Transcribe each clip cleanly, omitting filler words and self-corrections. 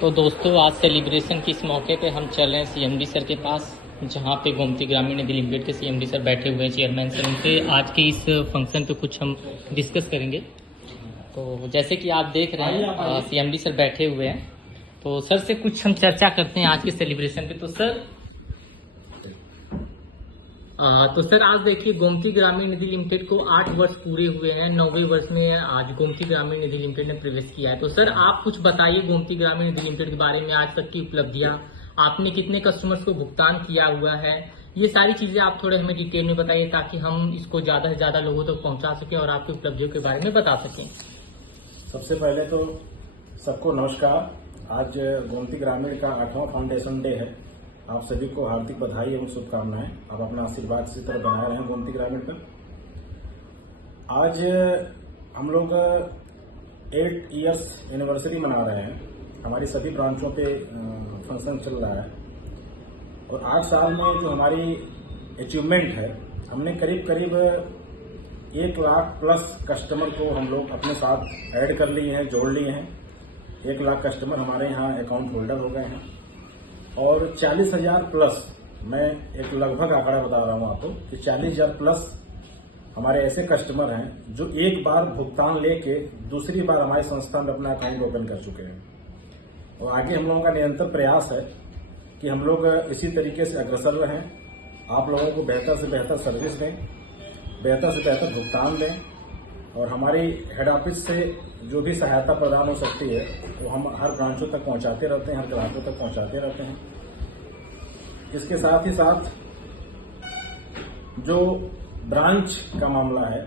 तो दोस्तों, आज सेलिब्रेशन के इस मौके पे हम चल रहे हैं सीएमडी सर के पास, जहाँ पे गोमती ग्रामीण निधि लिमिटेड के सीएमडी सर बैठे हुए हैं, चेयरमैन सर। उनके आज के इस फंक्शन पे कुछ हम डिस्कस करेंगे। तो जैसे कि आप देख रहे हैं सीएमडी सर बैठे हुए हैं, तो सर से कुछ हम चर्चा करते हैं आज के सेलिब्रेशन पे। तो सर आज देखिए, गोमती ग्रामीण निधि लिमिटेड को 8 वर्ष पूरे हुए हैं। 9वें वर्ष में आज गोमती ग्रामीण निधि लिमिटेड ने प्रवेश किया है। तो सर आप कुछ बताइए गोमती ग्रामीण निधि लिमिटेड के बारे में, आज तक की उपलब्धियां, आपने कितने कस्टमर्स को भुगतान किया हुआ है, ये सारी चीजें आप थोड़े हमें डिटेल में बताइए, ताकि हम इसको ज्यादा से ज्यादा लोगों तक पहुंचा सकें और आपकी उपलब्धियों के बारे में बता सकें। सबसे पहले तो सबको नमस्कार। आज गोमती ग्रामीण का 8वां फाउंडेशन डे है। आप सभी को हार्दिक बधाई एवं शुभकामनाएं। आप अपना आशीर्वाद इसी तरह बनाए रहें गोमती ग्रामीण पर। आज हम लोग 8 इयर्स एनिवर्सरी मना रहे हैं। हमारी सभी ब्रांचों पे फंक्शन चल रहा है और 8 साल में जो हमारी अचीवमेंट है, हमने करीब करीब 1 लाख प्लस कस्टमर को हम लोग अपने साथ ऐड कर लिए हैं, जोड़ लिए हैं। 1 लाख कस्टमर हमारे यहाँ अकाउंट होल्डर हो गए हैं और 40,000 प्लस, मैं एक लगभग आंकड़ा बता रहा हूँ आपको कि 40,000 प्लस हमारे ऐसे कस्टमर हैं जो एक बार भुगतान लेके दूसरी बार हमारी संस्था में अपना अकाउंट ओपन कर चुके हैं। और आगे हम लोगों का निरंतर प्रयास है कि हम लोग इसी तरीके से अग्रसर रहें, आप लोगों को बेहतर से बेहतर सर्विस दें, बेहतर से बेहतर भुगतान दें और हमारी हेड ऑफिस से जो भी सहायता प्रदान हो सकती है वो हम हर ब्रांचों तक पहुंचाते रहते हैं, हर ग्राहकों तक पहुंचाते रहते हैं। इसके साथ ही साथ जो ब्रांच का मामला है,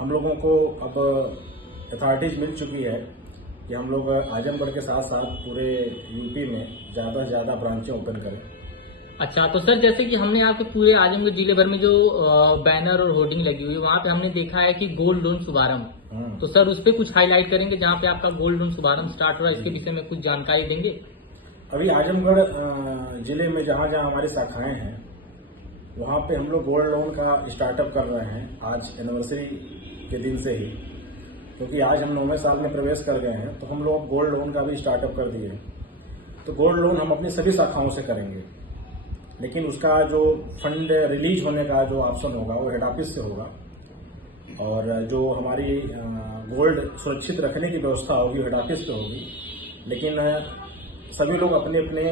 हम लोगों को अब अथॉरिटीज मिल चुकी है कि हम लोग आजमगढ़ के साथ साथ पूरे यूपी में ज़्यादा से ज़्यादा ब्रांचें ओपन करें। अच्छा, तो सर जैसे कि हमने आपके पूरे आजमगढ़ जिले भर में जो बैनर और होर्डिंग लगी हुई है, वहाँ पे हमने देखा है कि गोल्ड लोन शुभारंभ, तो सर उस पर कुछ हाईलाइट करेंगे जहाँ पे आपका गोल्ड लोन शुभारंभ स्टार्ट हो रहा है, इसके विषय में कुछ जानकारी देंगे। अभी आजमगढ़ जिले में जहाँ जहाँ हमारी शाखाएं हैं, वहाँ पे हम लोग गोल्ड लोन का स्टार्टअप कर रहे हैं आज एनिवर्सरी के दिन से ही, क्योंकि आज हम 9वें साल में प्रवेश कर गए हैं, तो हम लोग गोल्ड लोन का भी स्टार्टअप कर दिए। तो गोल्ड लोन हम अपनी सभी शाखाओं से करेंगे, लेकिन उसका जो फंड रिलीज होने का जो ऑप्शन होगा वो हेड ऑफिस से होगा और जो हमारी गोल्ड सुरक्षित रखने की व्यवस्था होगी हेड ऑफिस से होगी। लेकिन सभी लोग अपने अपने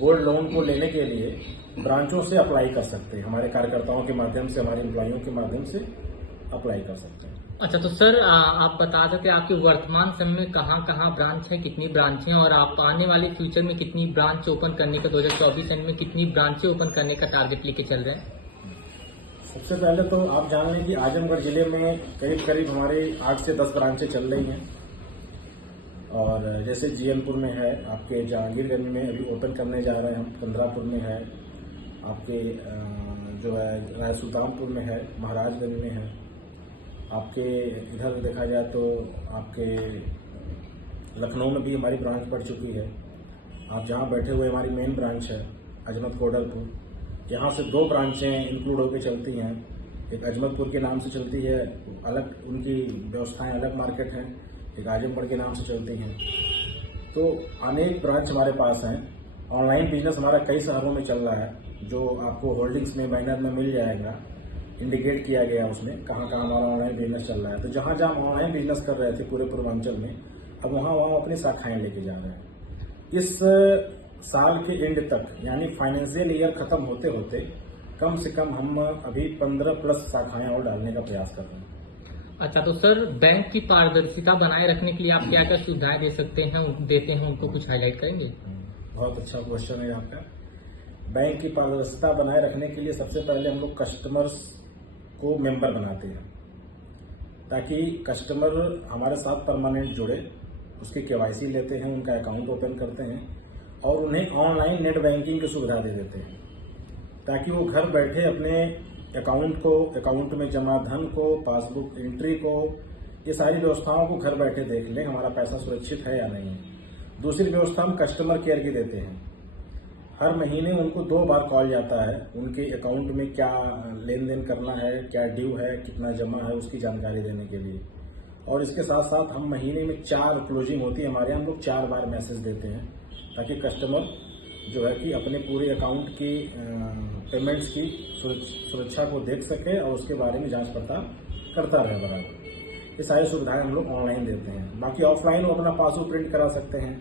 गोल्ड लोन को लेने के लिए ब्रांचों से अप्लाई कर सकते हैं, हमारे कार्यकर्ताओं के माध्यम से, हमारे एम्प्लॉइयों के माध्यम से अप्लाई कर सकते हैं। अच्छा, तो सर आप बता सकते हैं आपके वर्तमान समय में कहाँ कहाँ ब्रांच है, कितनी ब्रांच है, और आप आने वाले फ्यूचर में कितनी ब्रांच ओपन करने का 2024 एंड में कितनी ब्रांचें ओपन करने का टारगेट लेके चल रहे हैं? सबसे पहले तो आप जान लें कि आजमगढ़ जिले में करीब करीब हमारे 8 से 10 ब्रांचें चल रही हैं और जैसे जीएनपुर में है, आपके जहांगीरगंज में अभी ओपन करने जा रहे हैं हम, चंद्रापुर में है, आपके जो है राय सुल्तानपुर में है, महाराजगंज में है, आपके इधर देखा जाए तो आपके लखनऊ में भी हमारी ब्रांच बढ़ चुकी है। आप जहाँ बैठे हुए हमारी मेन ब्रांच है अजमत कोडलपुर, यहाँ से 2 ब्रांचें इंक्लूड होकर चलती हैं। एक अजमतपुर के नाम से चलती है, अलग उनकी व्यवस्थाएं, अलग मार्केट हैं। एक आजमगढ़ के नाम से चलती हैं। तो अनेक ब्रांच हमारे पास हैं। ऑनलाइन बिजनेस हमारा कई शहरों में चल रहा है, जो आपको होल्डिंग्स में, बैनर में मिल जाएगा, इंडिकेट किया गया उसमें कहाँ कहाँ हमारा ऑनलाइन बिजनेस चल रहा है। तो जहाँ जहाँ हम ऑनलाइन बिजनेस कर रहे थे पूरे पूर्वांचल में, अब वहाँ अपनी शाखाएं लेके जा रहे हैं। इस साल के एंड तक, यानी फाइनेंशियल ईयर खत्म होते होते कम से कम हम अभी 15 प्लस शाखाएं और डालने का प्रयास कर रहे हैं। अच्छा, तो सर बैंक की पारदर्शिता बनाए रखने के लिए आप क्या क्या सुविधाएं देते हैं, उनको कुछ हाईलाइट करेंगे? बहुत अच्छा क्वेश्चन है आपका। बैंक की पारदर्शिता बनाए रखने के लिए सबसे पहले हम लोग कस्टमर्स को मेंबर बनाते हैं, ताकि कस्टमर हमारे साथ परमानेंट जुड़े, उसकी केवाईसी लेते हैं, उनका अकाउंट ओपन करते हैं और उन्हें ऑनलाइन नेट बैंकिंग की सुविधा दे देते हैं, ताकि वो घर बैठे अपने अकाउंट में जमा धन को, पासबुक एंट्री को, ये सारी व्यवस्थाओं को घर बैठे देख लें, हमारा पैसा सुरक्षित है या नहीं है। दूसरी व्यवस्था हम कस्टमर केयर की देते हैं। हर महीने उनको 2 बार कॉल जाता है, उनके अकाउंट में क्या लेन देन करना है, क्या ड्यू है, कितना जमा है, उसकी जानकारी देने के लिए। और इसके साथ साथ हम महीने में 4 क्लोजिंग होती है हमारे यहाँ, हम लोग 4 बार मैसेज देते हैं ताकि कस्टमर जो है कि अपने पूरे अकाउंट की पेमेंट्स की सुरक्षा को देख सके और उसके बारे में जांच पड़ताल करता रहे बराबर। ये सारी सुविधाएं हम लोग ऑनलाइन देते हैं। बाकी ऑफलाइन वो अपना पासबुक प्रिंट करा सकते हैं,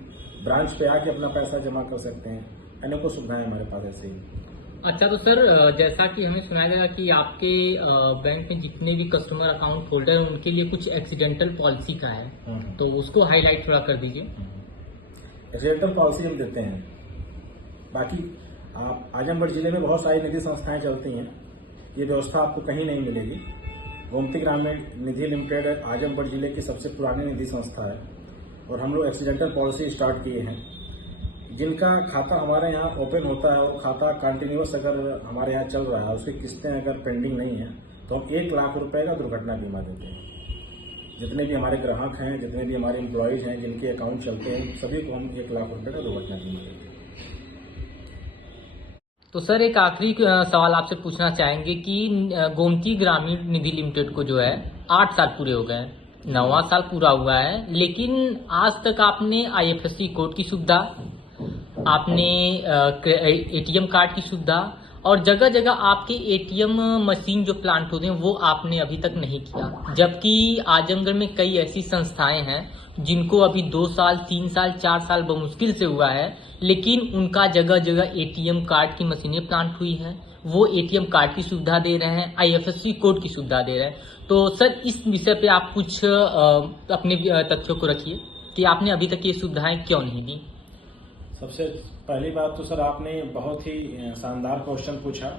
ब्रांच पे आके अपना पैसा जमा कर सकते हैं, अनेकों सुविधाएं हमारे पास ऐसे ही। अच्छा, तो सर जैसा कि हमें सुनाया गया कि आपके बैंक में जितने भी कस्टमर अकाउंट होल्डर हैं उनके लिए कुछ एक्सीडेंटल पॉलिसी का है, तो उसको हाईलाइट थोड़ा कर दीजिए। एक्सीडेंटल पॉलिसी हम देते हैं। बाकी आप आजमगढ़ जिले में बहुत सारी निधि संस्थाएं चलती हैं, ये व्यवस्था आपको कहीं नहीं मिलेगी। गोमती ग्रामीण निधि लिमिटेड आजमगढ़ जिले की सबसे पुरानी निधि संस्था है और हम लोग एक्सीडेंटल पॉलिसी स्टार्ट किए हैं। जिनका खाता हमारे यहाँ ओपन होता है, वो खाता कंटिन्यूअस अगर हमारे यहाँ चल रहा है, उसकी किस्तें अगर पेंडिंग नहीं है तो हम 1 लाख रुपए का दुर्घटना बीमा देते हैं। जितने भी हमारे ग्राहक हैं, जितने भी हमारे एम्प्लॉयज हैं जिनके अकाउंट चलते हैं, सभी को हम 1 लाख रुपए का दुर्घटना बीमा देते हैं। तो सर एक आखिरी सवाल आपसे पूछना चाहेंगे कि गोमती ग्रामीण निधि लिमिटेड को जो है 8 साल पूरे हो गए, 9वां साल पूरा हुआ है, लेकिन आज तक आपने IFSC कोड की सुविधा, आपने ATM कार्ड की सुविधा और जगह जगह आपके ATM मशीन जो प्लांट होते हैं वो आपने अभी तक नहीं किया। जबकि आजमगढ़ में कई ऐसी संस्थाएं हैं जिनको अभी 2 साल, 3 साल, 4 साल बमुश्किल से हुआ है, लेकिन उनका जगह जगह ATM कार्ड की मशीनें प्लांट हुई हैं, वो ATM कार्ड की सुविधा दे रहे हैं, IFSC कोड की सुविधा दे रहे हैं। तो सर इस विषय पे आप कुछ अपने तथ्यों को रखिए कि आपने अभी तक ये सुविधाएं क्यों नहीं दी। सबसे पहली बात तो सर आपने बहुत ही शानदार क्वेश्चन पूछा।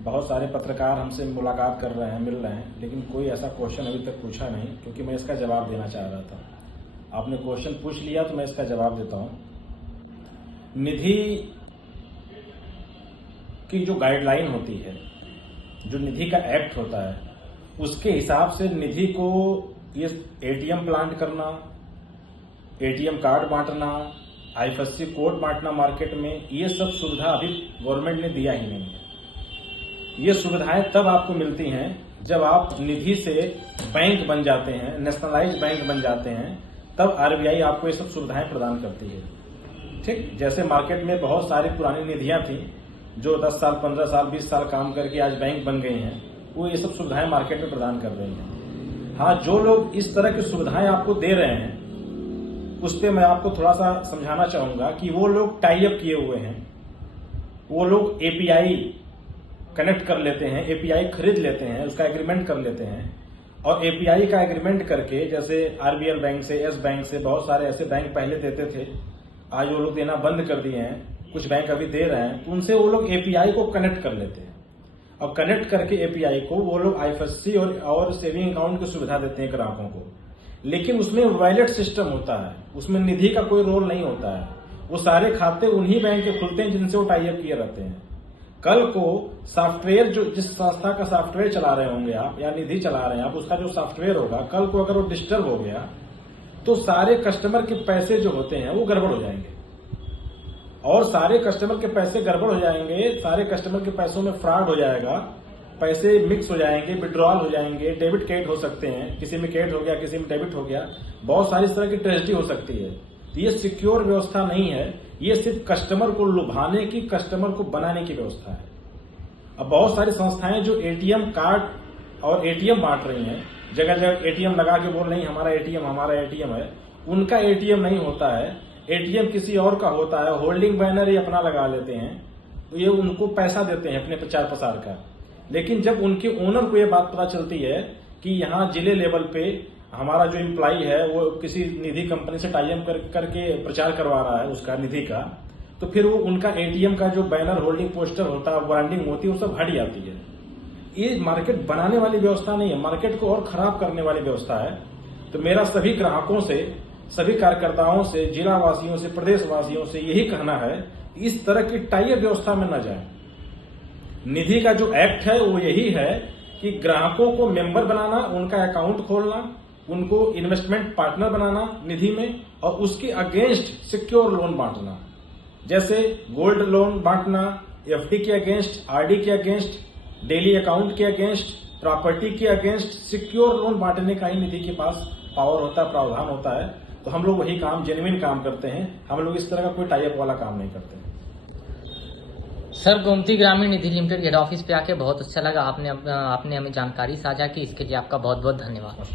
बहुत सारे पत्रकार हमसे मुलाकात कर रहे हैं, मिल रहे हैं, लेकिन कोई ऐसा क्वेश्चन अभी तक पूछा नहीं, क्योंकि मैं इसका जवाब देना चाह रहा था। आपने क्वेश्चन पूछ लिया तो मैं इसका जवाब देता हूं। निधि की जो गाइडलाइन होती है, जो निधि का एक्ट होता है, उसके हिसाब से निधि को ये ATM प्लांट करना, ATM कार्ड बांटना, IFSC कोड बांटना मार्केट में, ये सब सुविधा अभी गवर्नमेंट ने दिया ही नहीं है। ये सुविधाएं तब आपको मिलती हैं जब आप निधि से बैंक बन जाते हैं, नेशनलाइज बैंक बन जाते हैं, तब RBI आपको ये सब सुविधाएं प्रदान करती है। ठीक, जैसे मार्केट में बहुत सारी पुरानी निधियां थी जो 10 साल, 15 साल, 20 साल काम करके आज बैंक बन गई हैं, वो ये सब सुविधाएं मार्केट में प्रदान कर रही हैं। हाँ, जो लोग इस तरह की सुविधाएं आपको दे रहे हैं उस पर मैं आपको थोड़ा सा समझाना चाहूंगा कि वो लोग टाई अप किए हुए हैं, वो लोग API कनेक्ट कर लेते हैं, API खरीद लेते हैं, उसका एग्रीमेंट कर लेते हैं और API का एग्रीमेंट करके, जैसे RBL बैंक से, S बैंक से, बहुत सारे ऐसे बैंक पहले देते थे, आज वो लोग देना बंद कर दिए हैं, कुछ बैंक अभी दे रहे हैं, तो उनसे वो लोग API को कनेक्ट कर लेते हैं और कनेक्ट करके API को वो लोग IFSC और सेविंग अकाउंट की सुविधा देते हैं ग्राहकों को। लेकिन उसमें वॉलेट सिस्टम होता है, उसमें निधि का कोई रोल नहीं होता है। वो सारे खाते उन्हीं बैंक के खुलते हैं जिनसे वो टाई अप किए रहते हैं। कल को सॉफ्टवेयर, जो जिस संस्था का सॉफ्टवेयर चला रहे होंगे आप या निधि चला रहे हैं आप, उसका जो सॉफ्टवेयर होगा, कल को अगर वो डिस्टर्ब हो गया तो सारे कस्टमर के पैसे जो होते हैं वो गड़बड़ हो जाएंगे और सारे कस्टमर के पैसे गड़बड़ हो जाएंगे, सारे कस्टमर के पैसों में फ्रॉड हो जाएगा, पैसे मिक्स हो जाएंगे, विड्रॉल हो जाएंगे, डेबिट क्रेडिट हो सकते हैं, किसी में क्रेडिट हो गया, किसी में डेबिट हो गया, बहुत सारी इस तरह की ट्रेजेडी हो सकती है। तो ये सिक्योर व्यवस्था नहीं है, ये सिर्फ कस्टमर को लुभाने की, कस्टमर को बनाने की व्यवस्था है। अब बहुत सारी संस्थाएं जो ATM कार्ड और ATM बांट रही हैं, जगह जगह ATM लगा के बोल रही हमारा ATM है, उनका ATM नहीं होता है, ATM किसी और का होता है, होल्डिंग बैनर ही अपना लगा लेते हैं, तो ये उनको पैसा देते हैं अपने प्रचार प्रसार का। लेकिन जब उनके ओनर को ये बात पता चलती है कि यहाँ जिले लेवल पे हमारा जो एम्प्लॉई है वो किसी निधि कंपनी से टाई अप करके प्रचार करवा रहा है उसका निधि का, तो फिर वो उनका ATM का जो बैनर, होल्डिंग पोस्टर होता है, ब्रांडिंग होती है, वो सब हट जाती है। ये मार्केट बनाने वाली व्यवस्था नहीं है, मार्केट को और खराब करने वाली व्यवस्था है। तो मेरा सभी ग्राहकों से, सभी कार्यकर्ताओं से, जिला वासियों से, प्रदेश वासियों से यही कहना है, इस तरह की टाई अप व्यवस्था में न जाए। निधि का जो एक्ट है वो यही है कि ग्राहकों को मेंबर बनाना, उनका अकाउंट खोलना, उनको इन्वेस्टमेंट पार्टनर बनाना निधि में, और उसके अगेंस्ट सिक्योर लोन बांटना, जैसे गोल्ड लोन बांटना, FD के अगेंस्ट, RD के अगेंस्ट, डेली अकाउंट के अगेंस्ट, प्रॉपर्टी के अगेंस्ट सिक्योर लोन बांटने का ही निधि के पास पावर होता है, प्रावधान होता है। तो हम लोग वही काम, जेन्युइन काम करते हैं। हम लोग इस तरह का कोई टाई अप वाला काम नहीं करते। सर, गोमती ग्रामीण निधि लिमिटेड हेड ऑफिस पे आके बहुत अच्छा लगा। आपने हमें जानकारी साझा की, इसके लिए आपका बहुत बहुत धन्यवाद।